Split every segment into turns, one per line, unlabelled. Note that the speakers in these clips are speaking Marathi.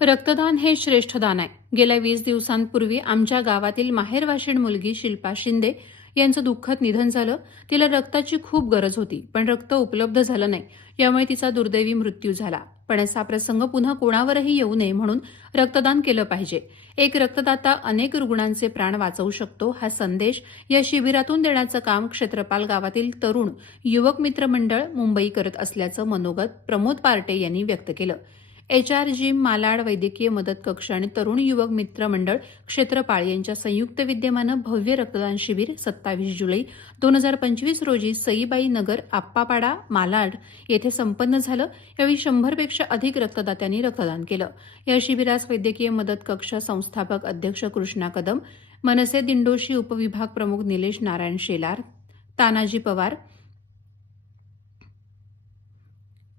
रक्तदान हे श्रेष्ठ दान आहे. गेल्या वीस दिवसांपूर्वी आमच्या गावातील माहेरवाशीण मुलगी शिल्पा शिंदे यांचं दुःखद निधन झालं. तिला रक्ताची खूप गरज होती पण रक्त उपलब्ध झालं नाही. यामुळे तिचा दुर्दैवी मृत्यू झाला. पण असा प्रसंग पुन्हा कोणावरही येऊ नये म्हणून रक्तदान केलं पाहिजे. एक रक्तदाता अनेक रुग्णांचे प्राण वाचवू शकतो हा संदेश या शिबिरातून देण्याचं काम क्षेत्रपाल गावातील तरुण युवक मित्र मंडळ मुंबई करत असल्याचं मनोगत प्रमोद पार्टे यांनी व्यक्त केलं. एच आर जिम मालाड वैद्यकीय मदत कक्ष आणि तरुण युवक मित्र मंडळ क्षेत्रपाळ यांच्या संयुक्त विद्यमानं भव्य रक्तदान शिबिर सत्तावीस जुलै दोन हजार पंचवीस रोजी सईबाई नगर आप्पापाडा मालाड येथे संपन्न झालं. यावेळी शंभरपेक्षा अधिक रक्तदात्यांनी रक्तदान केलं. या शिबिरास वैद्यकीय मदत कक्ष संस्थापक अध्यक्ष कृष्णा कदम मनसे दिंडोशी उपविभाग प्रमुख निलेश नारायण शेलार तानाजी पवार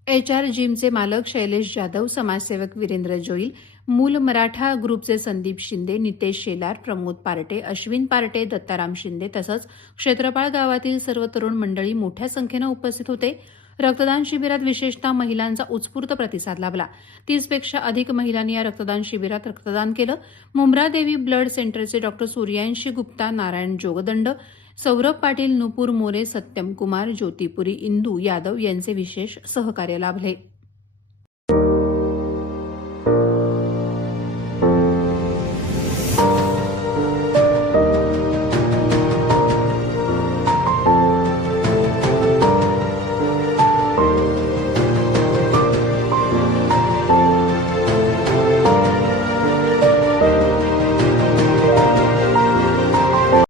एच आर जिमचे मालक शैलेश जाधव समाजसेवक वीरेंद्र जोईल मूल मराठा ग्रुपचे संदीप शिंदे नितेश शेलार प्रमोद पार्टे अश्विन पार्टे दत्ताराम शिंदे तसंच क्षेत्रपाळ गावातील सर्व तरुण मंडळी मोठ्या संख्येनं उपस्थित होते. रक्तदान शिबिरात विशेषतः महिलांचा उत्स्फूर्त प्रतिसाद लाभला. तीसपेक्षा अधिक महिलांनी या रक्तदान शिबिरात रक्तदान केलं. मुंब्रा देवी ब्लड सेंटरचे डॉक्टर सूर्यांशी गुप्ता नारायण जोगदंड सौरभ पाटील नुपूर मोरे सत्यम कुमार ज्योतिपुरी इंदू यादव यांचे विशेष सहकार्य लाभले.